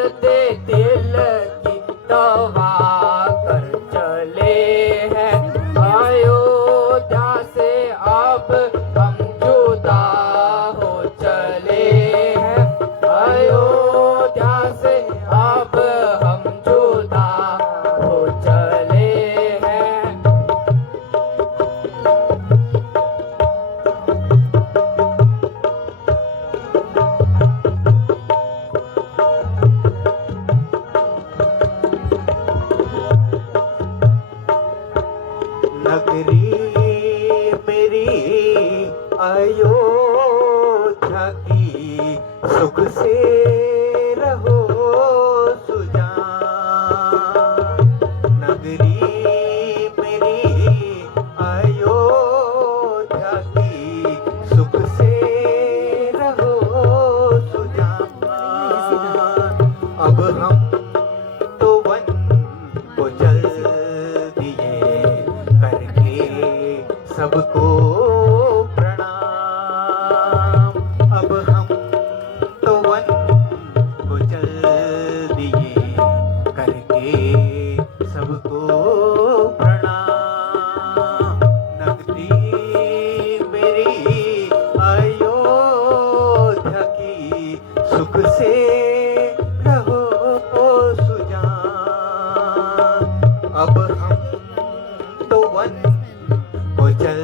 करते दिल की दवा कर चले हैं। अयोध्या से अब हम जुदा हो चले हैं। अयोध्या से अब हम जुदा हो चले हैं। नगरी मेरी अयोध्या की सुख से रहो सुजान। नगरी मेरी अयोध्या की सुख से रहो सुजान। अब हम तो वन को जल दिए करके सबको प्रणाम। अब हम तो वन को जल दिए करके सबको प्रणाम। नगरी मेरी अयोध्या की सुख से रहो सुजान। अब हम तो वन को जल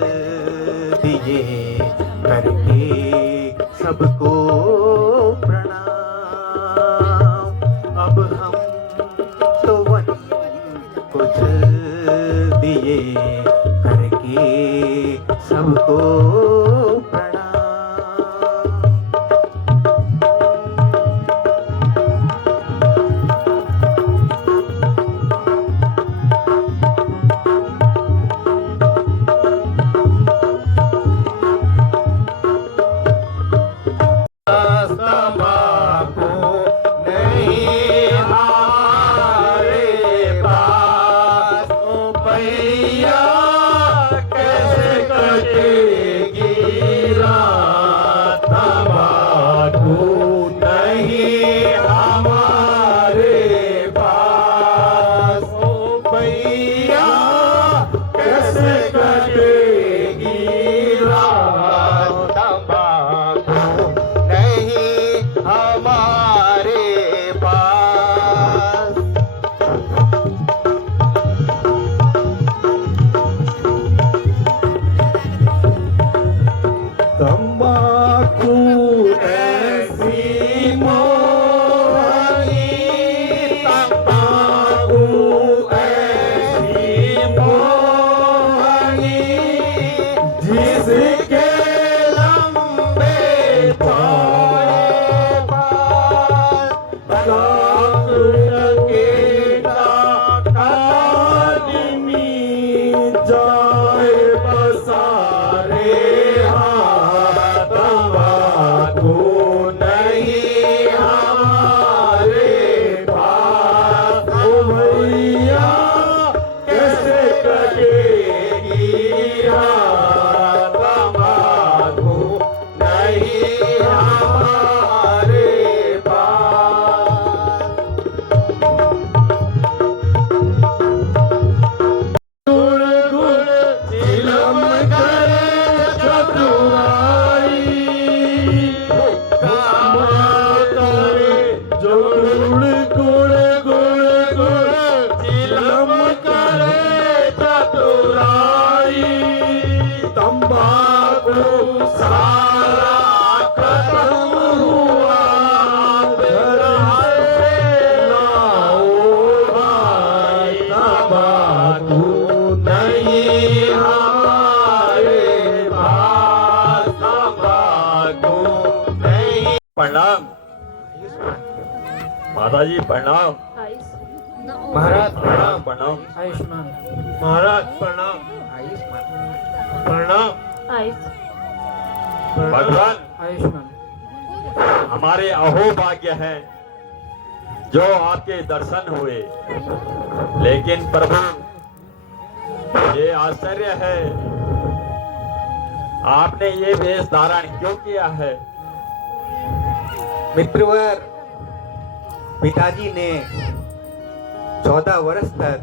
दिए करके सबको प्रणाम। अब हम तो वन को जल दिए करके सबको प्रणाम। प्रणाम माता जी, प्रणाम महाराज प्रणाम। प्रणाम आयुष्मान महाराज प्रणाम। प्रणाम भगवान। आयुष्मान हमारे अहो भाग्य है जो आपके दर्शन हुए, लेकिन प्रभु ये आश्चर्य है, आपने ये वेश धारण क्यों किया है? मित्रवर, पिताजी ने 14 वर्ष तक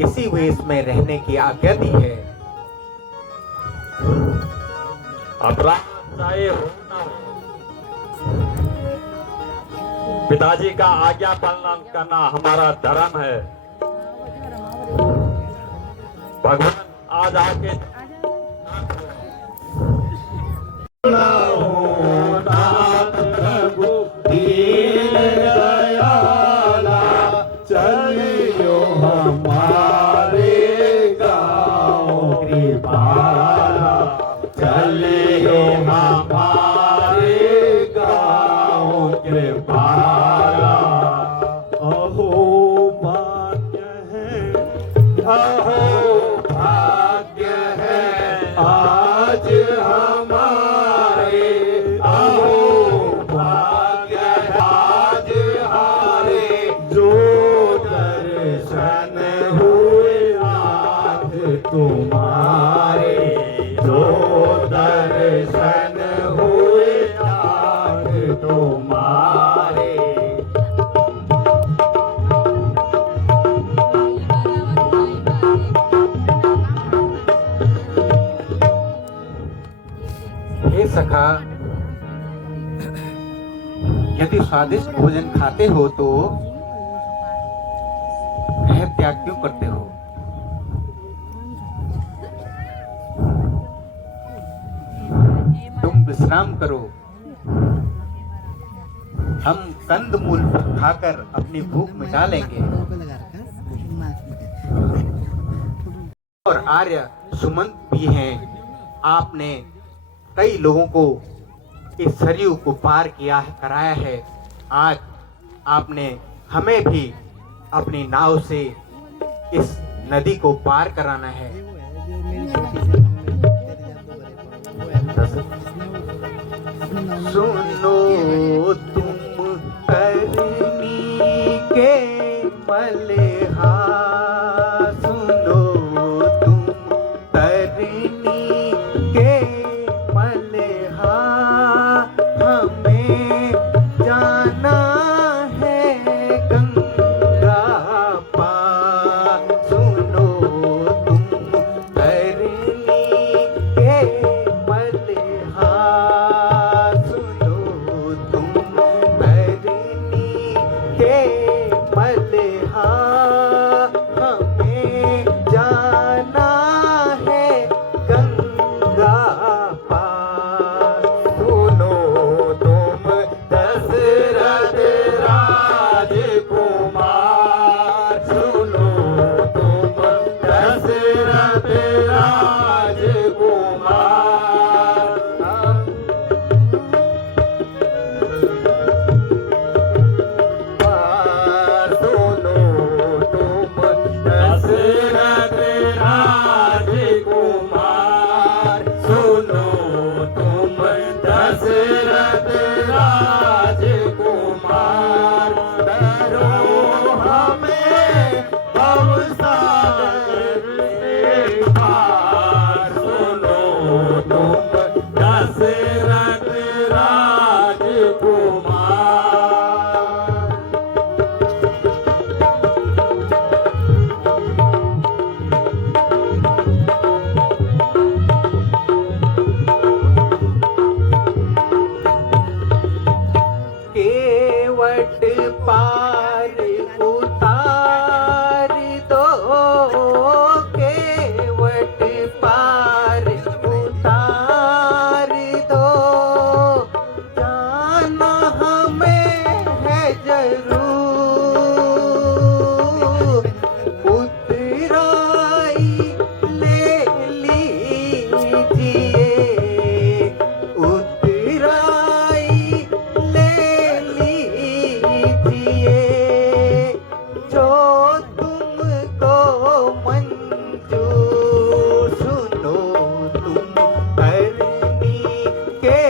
इसी वेश में रहने की आज्ञा दी है। अपराध चाहे हो ना हो, पिताजी का आज्ञा पालन करना हमारा धर्म है। भगवान आज आके चलियो हमारे गाँव कृपाला, चलियो हमारे गाँव कृपाला। अहो भाग्य है, अहो भाग्य है आज हमारे, अहो भाग्य है आज हमारे, जो दर्शन हुए आज तुम्हारे, जो दर्शन हुए आज तुम्हारे। हे सखा, यदि स्वादिष्ट भोजन खाते हो तो यह त्याग क्यों करते हो? तुम विश्राम करो, हम कंदमूल खाकर अपनी भूख मिटा लेंगे। और आर्य सुमंत भी हैं। आपने कई लोगों को इस सरयू को पार किया कराया है। आज आपने हमें भी अपनी नाव से इस नदी को पार कराना है। सुनो तुम करनी के मलहा, सुनो तुम तरनी के मलहा, हमें जाना है गंगा पार। सुनो तुम तरनी के मलहा, सुनो तुम तरनी के मलहा, हमें जाना है गंगा पार। सुनो तुम दशरथ राजकुमार, सुनो तुम दशरथ राजकुमार, सुनो तुम दशरथ राजकुमार, सुनो तुम दशरथ राजकुमार, डरो हमें भवसागर से पार। सुनो तुम दशरथ राजकुमार। केवट पार उतार दो, केवट पार उतार दो, जाना हमें है जरूर, उतराई ले लीजिए, उतराई ले लीजिए, जो तुमको मंजूर। सुनो तुम करनी के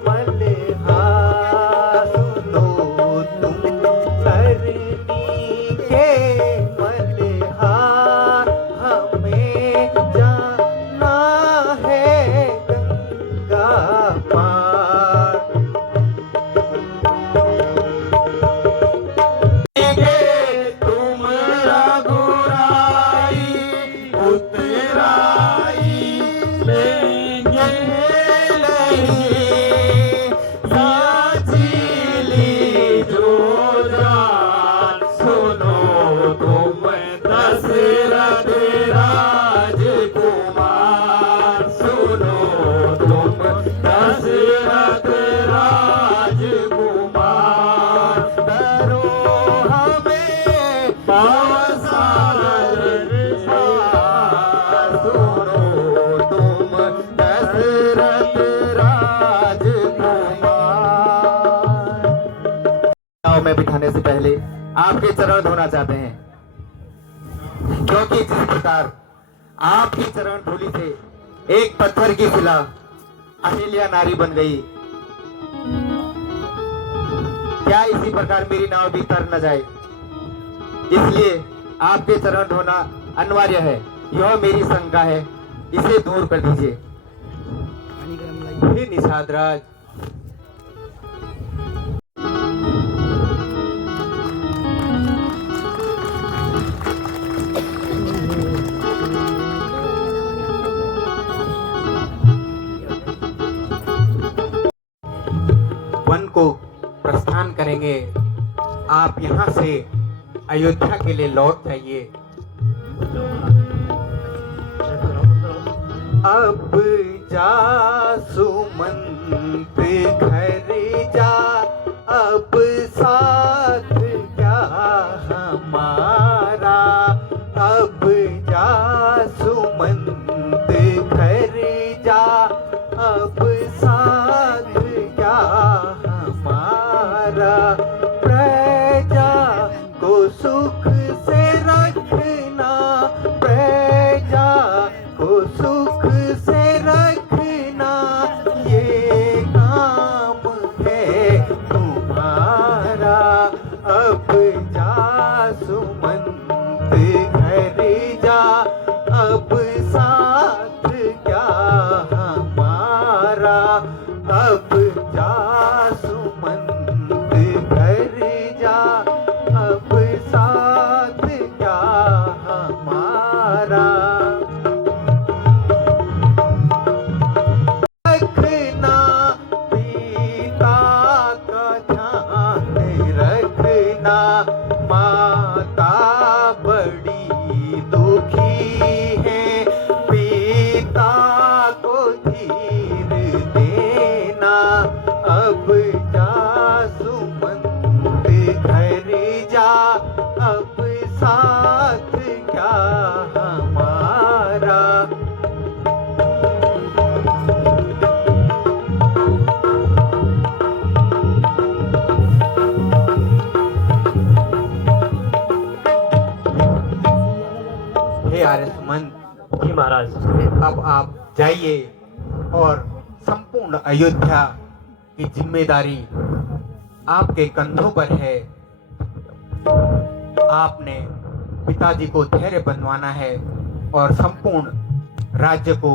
मलहा, सुनो तुम करनी के मलहा, हमें जाना है गंगा पार। में बिठाने से पहले आपके चरण धोना चाहते हैं, क्योंकि जिस प्रकार आपकी चरण धूलि से एक पत्थर की शिला अहिल्या नारी बन गई, क्या इसी प्रकार मेरी नाव भी तर न जाए? इसलिए आपके चरण धोना अनिवार्य है। यह मेरी शंका है, इसे दूर कर दीजिए। हे निषाद राज, वन को प्रस्थान करेंगे। आप यहाँ से अयोध्या के लिए लौट जाइए। अब जा सुमंत घर जा, अब साथ क्या हमारा। अब जा सुमंत घर जा, अब साथ क्या हमारा। प्रजा को सुख से रखना, प्रजा को सुख से रखना, ये काम है तुम्हारा। अब जा सुमंत घर जा, अब साथ क्या हमारा। अब जा सुमंत घर जा, अब साथ क्या हमारा। रखना पिता का ध्यान रखना, माता बड़ी दुखी है, पिता को धीर देना। अब जा सुमंत घर जा, अब साथ क्या हमारा। हे आर्य सुमंत, जी महाराज। अब आप जाइए और संपूर्ण अयोध्या की जिम्मेदारी आपके कंधों पर है। आपने पिताजी को धैर्य बनवाना है और संपूर्ण राज्य को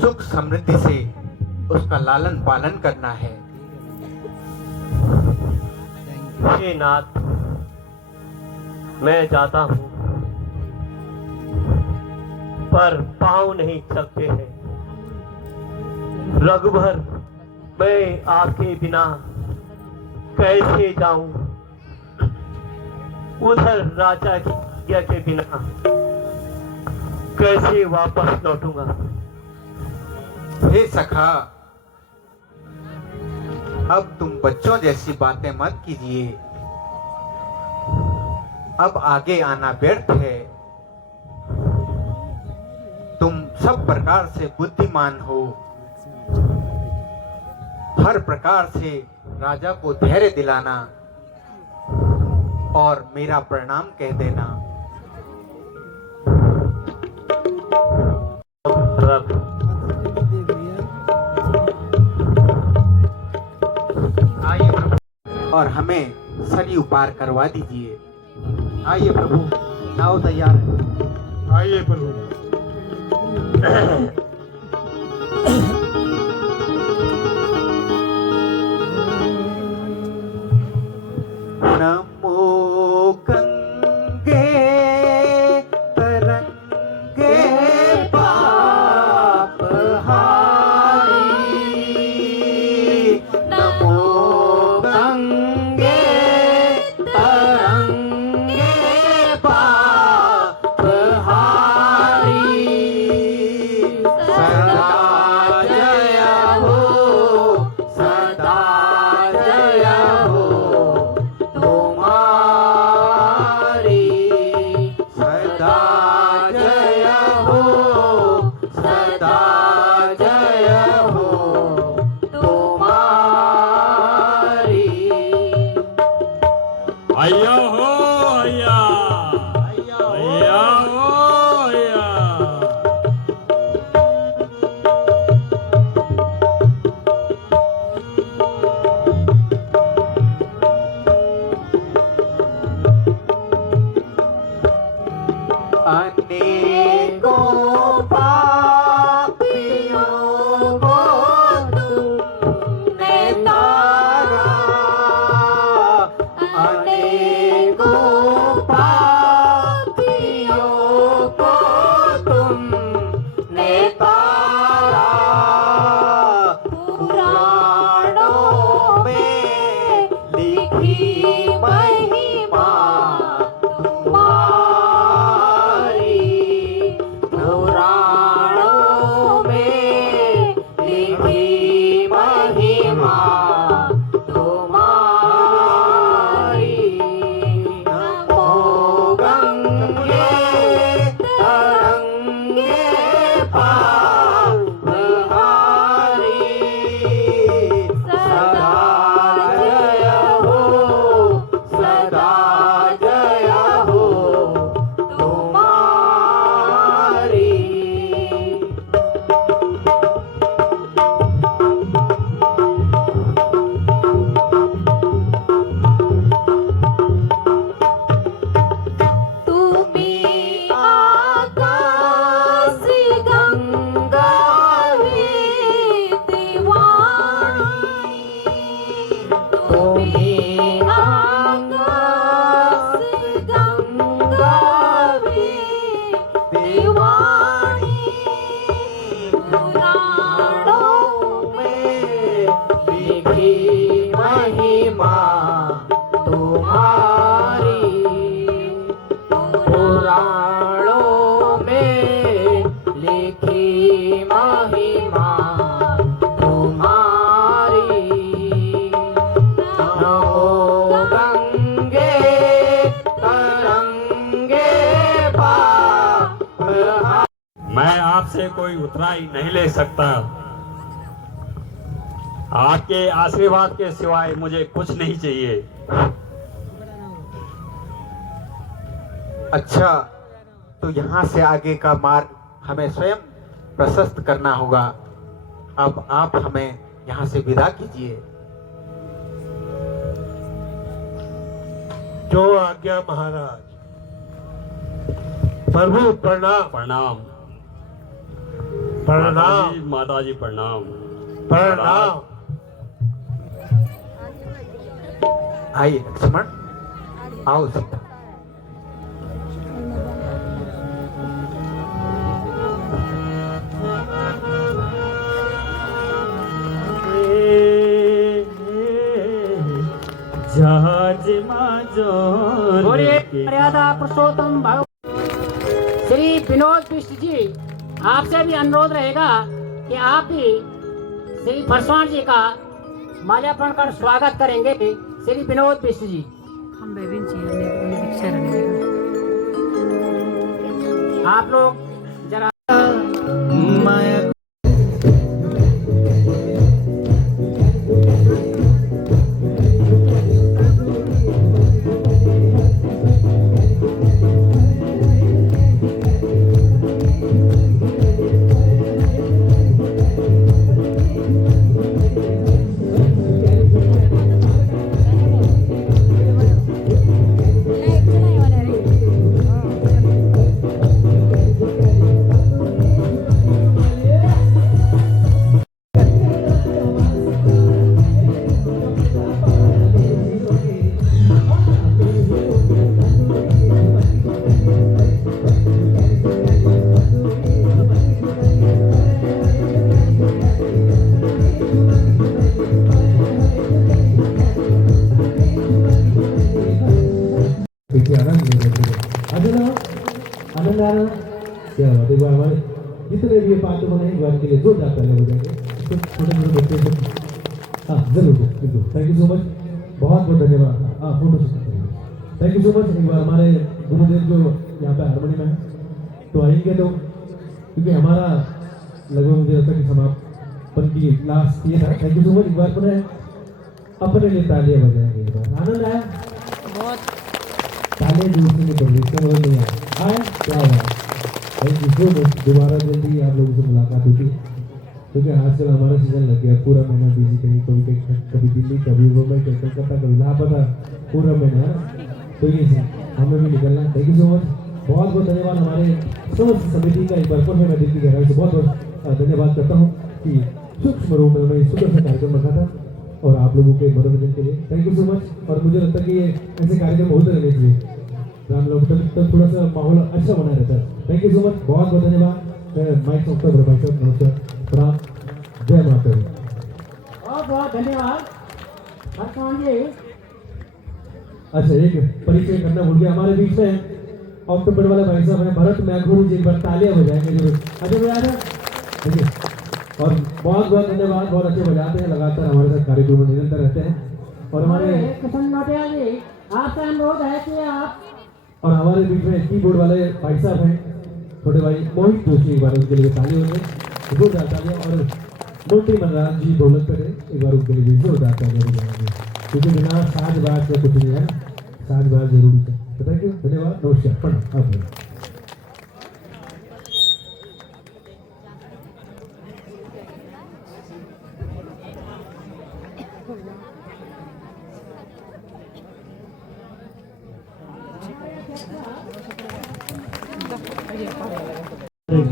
सुख समृद्धि से उसका लालन पालन करना है। हे नाथ, मैं जाता हूँ, पर पाँव नहीं सकते हैं। रघुबर, मैं आपके बिना कैसे जाऊं? उधर राजा की आज्ञा के बिना कैसे वापस लौटूंगा? हे सखा, अब तुम बच्चों जैसी बातें मत कीजिए। अब आगे आना व्यर्थ है। तुम सब प्रकार से बुद्धिमान हो, हर प्रकार से राजा को धैर्य दिलाना और मेरा प्रणाम कह देना। आइए प्रभु, और हमें सरयू पार करवा दीजिए। आइए प्रभु, नाव तैयार है। आइए प्रभु। नमो गंगे तरंगे पाप हारी। नमो गंगे तरंगे पाप हारी। सदा जय हो, सदा जय हो तुम्हारी। हैया हो हैया हैया हो हैया। अनेकों पापियों को तुमने तारा, अनेकों पापियों को तुमने तारा, पुराणों में लिखी महिमा तुम्हारी, पुराणों में लिखी महिमा तुम्हारी। नमो गंगे तरंगे पापहारी, सदा जय हो, सदा जय हो तुम्हारी। तुम्ही आकाश गंगा दिवाणी, तुम्ही आकाश गंगा दिवाणी, पुराणों में लिखी महिमा तुम्हारी, पुराणों में लिखी महिमा तुम्हारी। नमो गंगे तरंगे पापहारी। मैं आपसे कोई उतराई नहीं ले सकता। आपके आशीर्वाद के सिवाय मुझे कुछ नहीं चाहिए। अच्छा, तो यहाँ से आगे का मार्ग हमें स्वयं प्रशस्त करना होगा। अब आप हमें यहाँ से विदा कीजिए। जो आज्ञा महाराज। प्रभु प्रणाम प्रणाम प्रणाम माताजी प्रणाम। प्रणाम। आइए लक्ष्मण, आओ सीता। जहाज माजो बोलिए मर्यादा पुरुषोत्तम भगवान श्री विनोद बिष्ट जी, आपसे भी अनुरोध रहेगा कि आप भी श्री फरसवान जी का माल्यार्पण कर स्वागत करेंगे। श्री विनोद बिष्ट जी, हम बेबिन जी हमने दीक्षा रहने आप लोग जरा आनंद आ रहा क्या बात है। एक बार हमारे जितने भी पात्र बने हैं एक बार के लिए जोरदार तालियां बजाएंगे। तो छोटे छोटे बच्चे को हाँ जरूर बिल्कुल। थैंक यू सो मच, बहुत बहुत धन्यवाद। हाँ photo thank you so much. एक बार हमारे गुरुदेव जो यहाँ पे हारमोनी में है तो आएंगे तो, क्योंकि हमारा लगभग मुझे लगता है कि समापन की लास्ट ये था। Thank you so much. एक बार पुनः अपने लिए तालियां बजाएंगे। एक बार आनंद आया बहुत ताले दूसरे नहीं पड़ रही, इसका मतलब नहीं आया क्या बात। Thank you so much. दोबारा जल्दी आप लोगों से मुलाकात होगी, क्योंकि आजकल हमारा सीजन लग गया, पूरा महीना बिजी, कभी दिल्ली, कभी मुंबई, कभी कलकत्ता, कभी लापता, पूरा महीना है ना, तो ये हमें भी निकलना। थैंक यू सो मच, बहुत बहुत धन्यवाद। हमारे समस्त समिति का एक बार फिर मैं दिल की गहराई से बहुत बहुत धन्यवाद करता हूँ कि सूक्ष्म रूप में उन्होंने सुंदर सा कार्यक्रम रखा था और आप लोगों के मनोरंजन के लिए थैंक यू सो मच। और मुझे लगता है कि ये ऐसे कार्यक्रम होते रहने चाहिए, राम लोग तब थोड़ा सा माहौल अच्छा बना रहता है। थैंक यू सो मच, बहुत बहुत धन्यवाद। मैं माइक सौंपता हूँ भाई साहब, नमस्कार, प्रणाम, जय माता दी। बहुत बहुत धन्यवाद हर्षमान जी। अच्छा, एक परिचय करना भूल गया, हमारे बीच में अक्टूबर वाले भाई साहब हैं भरत मैघुरु जी, एक बार तालियां बजाएंगे जरूर। अच्छा भैया ना, देखिए, और बहुत बहुत धन्यवाद, बहुत अच्छे बजाते हैं, लगातार हमारे साथ कार्यक्रम में निरंतर रहते हैं। और हमारे किशन नोटिया जी, आपसे अनुरोध है कि आप, और हमारे बीच में कीबोर्ड वाले भाई साहब हैं छोटे भाई मोहित जोशी, एक बार उनके लिए ताली हो गई, जोरदार तालियां। और मोटी मनराज जी ढोलक पे एक बार उनके लिए भी जोरदार तालियां बजाएंगे, क्योंकि बिना साज बाज का कुछ नहीं है, साज बाज जरूरी है। थैंक यू, धन्यवाद, नमस्कार, प्रणाम। आप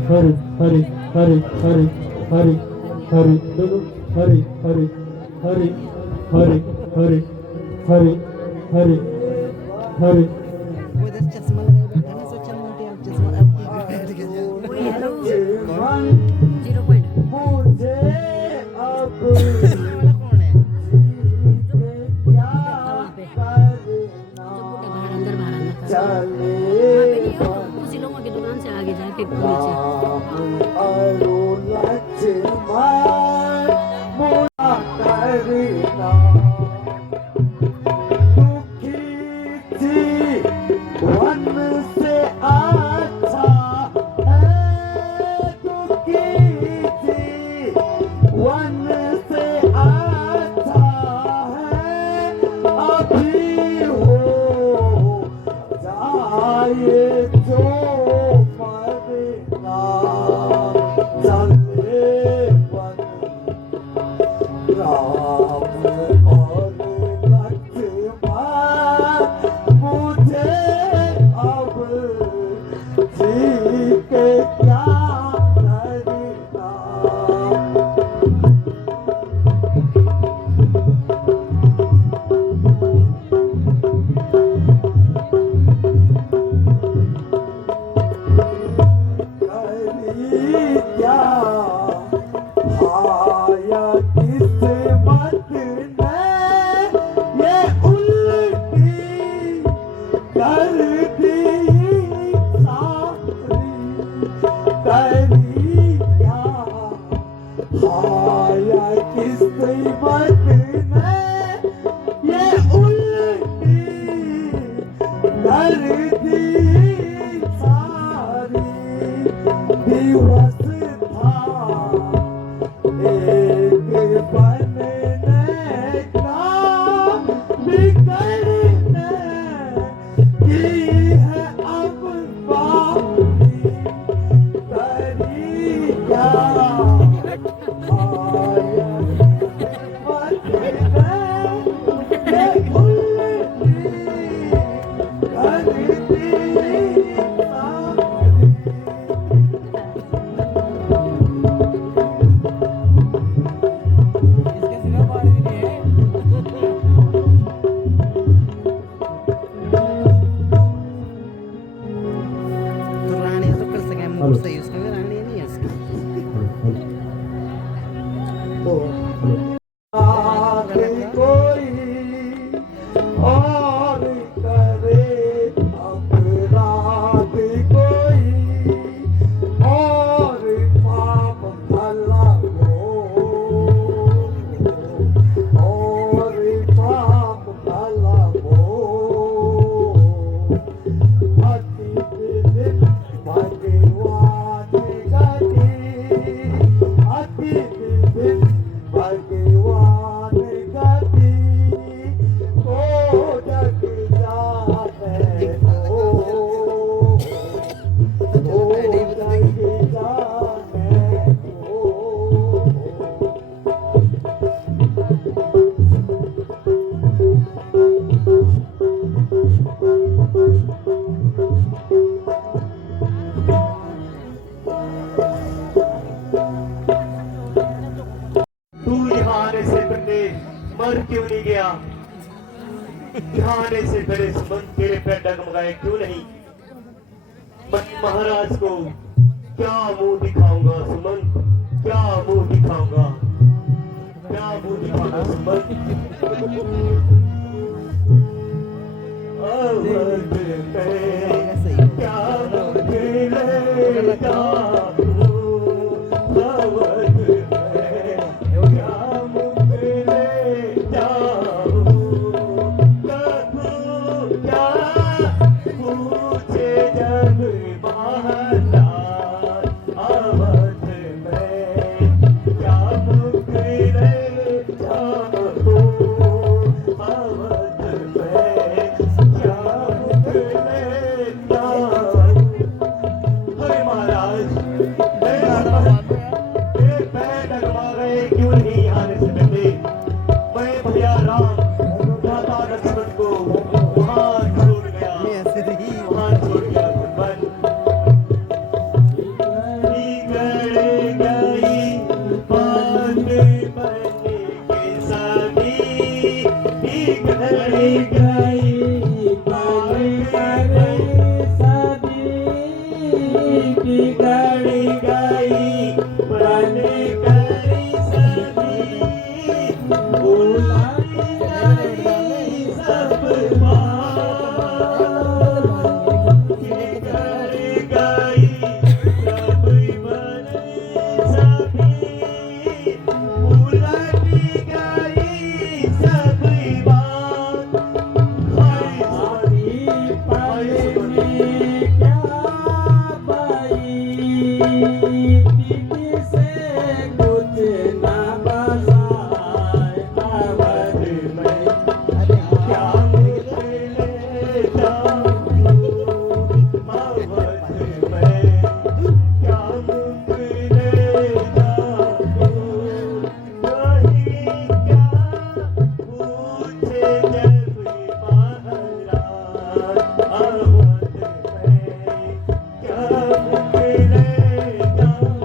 हरि हरि हरि हरि हरि हरि दोनों हरि हरि हरि हरि हरि हरि हरि हरि। उसी लोगों की दुकान से आगे जाके यहाँ आने से पहले सुमंत तेरे पैर डगमगाए क्यों नहीं? मैं महाराज को क्या मुंह दिखाऊंगा सुमंत, क्या मुंह दिखाऊंगा, क्या मुंह दिखाऊंगा सुमंत? अवध में क्या मुझे जाऊं, अवध में क्या मुझे जाऊं, कबू क्या पूछे जग महाराज, अवध में क्या मुझे जाऊं, अवध में क्या मुझे जाऊं। हरे महाराज मेरे पैर डगमा गए क्यों नहीं आने से पहले? मैं भैया राम माता लक्ष्मण को वहां छोड़ गया, वहां छोड़ गया कुंभन। बिगड़ गई बात बने के सभी, बिगड़ गई बात बने सभी, बिगड़ गई बने गई सभी, भुलाई गई सब बात, बिगड़ गई सब बने सभी, भुलाई गई सब बात। हरी पल में क्या पाई, किसी से कुछ ना बसाए, अवध में क्या मुझे ले जाऊं, अवध में क्या मुझे ले जाऊं, कहीं क्या पूछे जब महाराज, अवध में क्या मुझे ले जाऊं,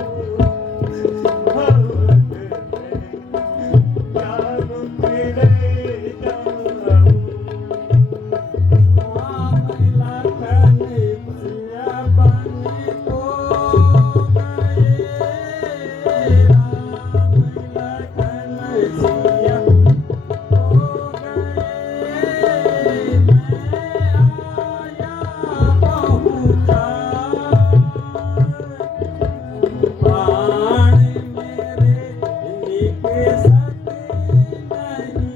अवध में क्या मुझे ले जाऊं। राम लखन सिया बने को गए, राम लखन सिया हो गए, मैं आया पहुँचा, प्राण मेरे एक सके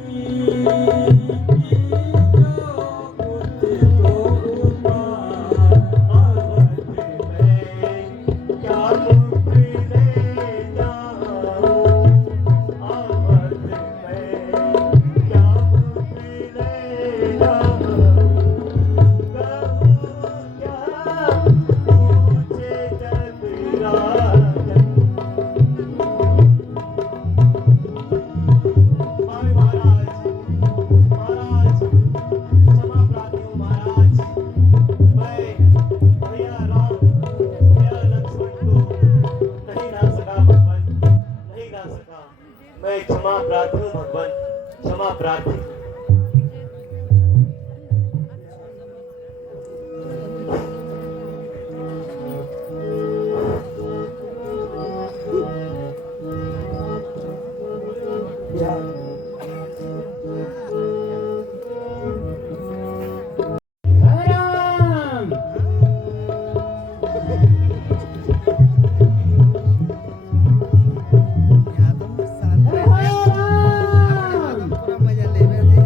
नहीं, कि जो कुछ तो उपाय, अवध में क्या मुझे ले जाऊं, अवध में क्या मुझे ले जाऊं, कहूँ क्या पूछे जग राजन। महाराज महाराज क्षमा प्रार्थी हूँ महाराज, मैं भैया राम भैया लक्ष्मण को नहीं ला सका भगवान, नहीं ला सका। मैं क्षमा प्रार्थी हूँ भगवान, क्षमा प्रार्थी। राम पूरा मजा ले रहे थे।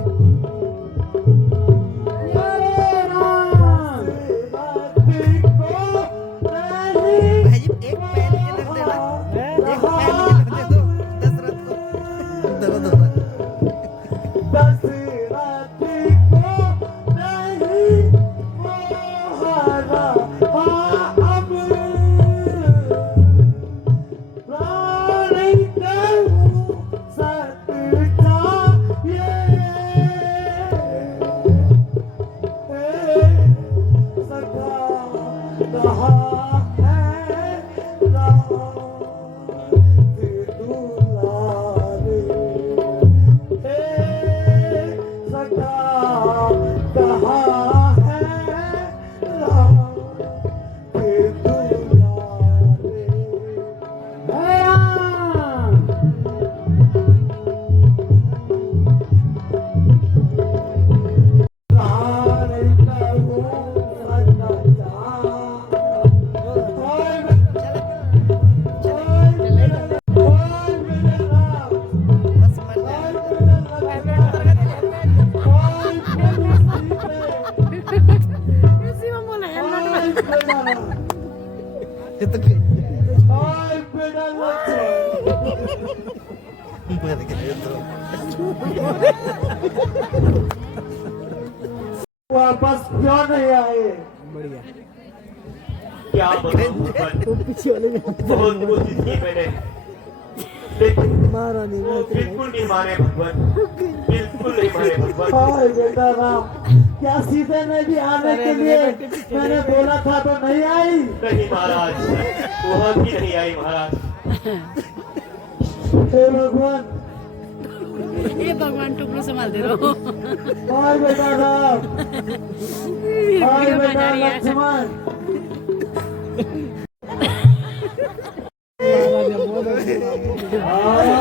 वापस क्यों नहीं आए? क्या बताऊं भगवान, बहुत कोशिश की मैंने, लेकिन वो बिल्कुल नहीं माने भगवान, बिल्कुल नहीं माने भगवान। हाय बेटा राम, क्या सीता में भी आने के लिए मैंने बोला था तो नहीं आई? नहीं महाराज, वह भी नहीं आई महाराज। हे भगवान, ये भगवान टुकड़ों संभाल दे रहा हूँ। हाय बेटा राम, हाय बेटा लक्ष्मण, हाय